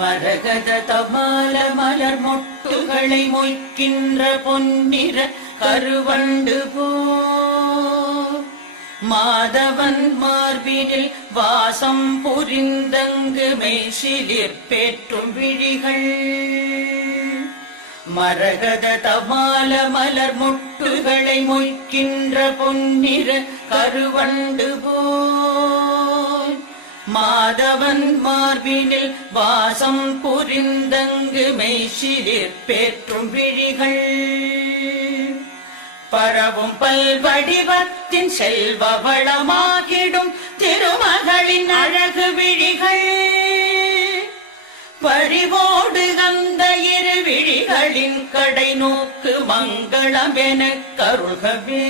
மரகத தமால மலர் மொட்டுகளை மொய்க்கின்ற பொன்னிற கருவண்டு போ மாதவன் மார்பினில் வாசம் புரிந்தங்கு மெய்சிலிர் பேற்றும் விழிகள் மரகத தமால மலர் மொட்டுகளை மொய்க்கின்ற பொன்னிற கருவண்டு போல் மாதவன் மார்பினில் வாசம் புரிந்தங்கு மெய்சிலிர் பேற்றும் விழிகள் பரவும் பல்வடிவத்தின் செல்வ வளமாகிடும் திருமகளின் அழகு விழிகள் பறிவோடு அந்த இரு விழிகளின் கடை நோக்கு மங்களம் எனக் கருள்கவே.